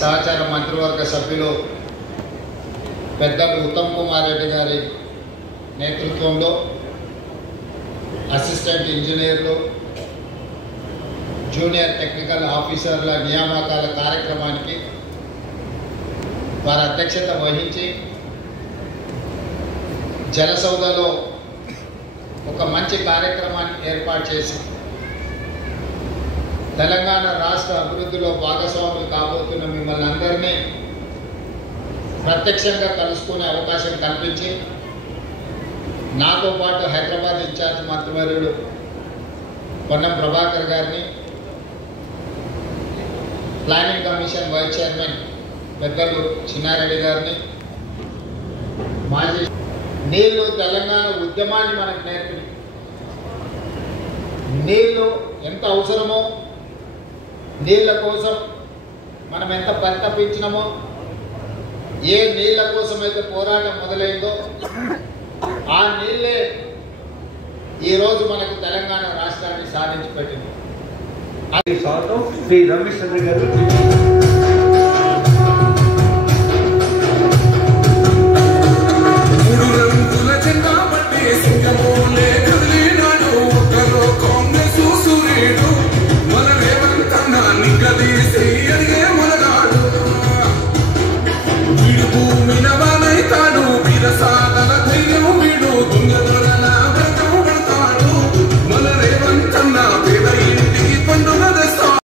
సహచార మంత్రివర్గ సభ్యులు పెద్దలు ఉత్తమ్ కుమార్ రెడ్డి గారి నేతృత్వంలో అసిస్టెంట్ ఇంజనీర్లు జూనియర్ టెక్నికల్ ఆఫీసర్ల నియామకాల కార్యక్రమానికి వారి అధ్యక్షత వహించి జలసౌధలో ఒక మంచి కార్యక్రమాన్ని ఏర్పాటు చేసి తెలంగాణ రాష్ట్ర అభివృద్ధిలో భాగస్వాములు కాబోతున్న మిమ్మల్ని అందరినీ ప్రత్యక్షంగా కలుసుకునే అవకాశం కల్పించి నాతో పాటు హైదరాబాద్ ఇన్ఛార్జ్ మంత్రివర్యుడు పొన్నం ప్రభాకర్ గారిని, ప్లానింగ్ కమిషన్ వైస్ చైర్మన్ పెద్దలు చిన్నారెడ్డి గారిని, మాజీ నీళ్లు తెలంగాణ ఉద్యమాన్ని మనకు నేర్పి నీళ్లు ఎంత అవసరమో, నీళ్ళ కోసం మనం ఎంత పరితపించినామో, ఏ నీళ్ళ కోసం అయితే పోరాటం మొదలైందో ఆ నీళ్ళే ఈరోజు మనకు తెలంగాణ రాష్ట్రాన్ని సాధించి పెట్టింది. శ్రీ రమేష్ చంద్ర గారు మూడు రంగుల జెండా పట్టే సింగమోలే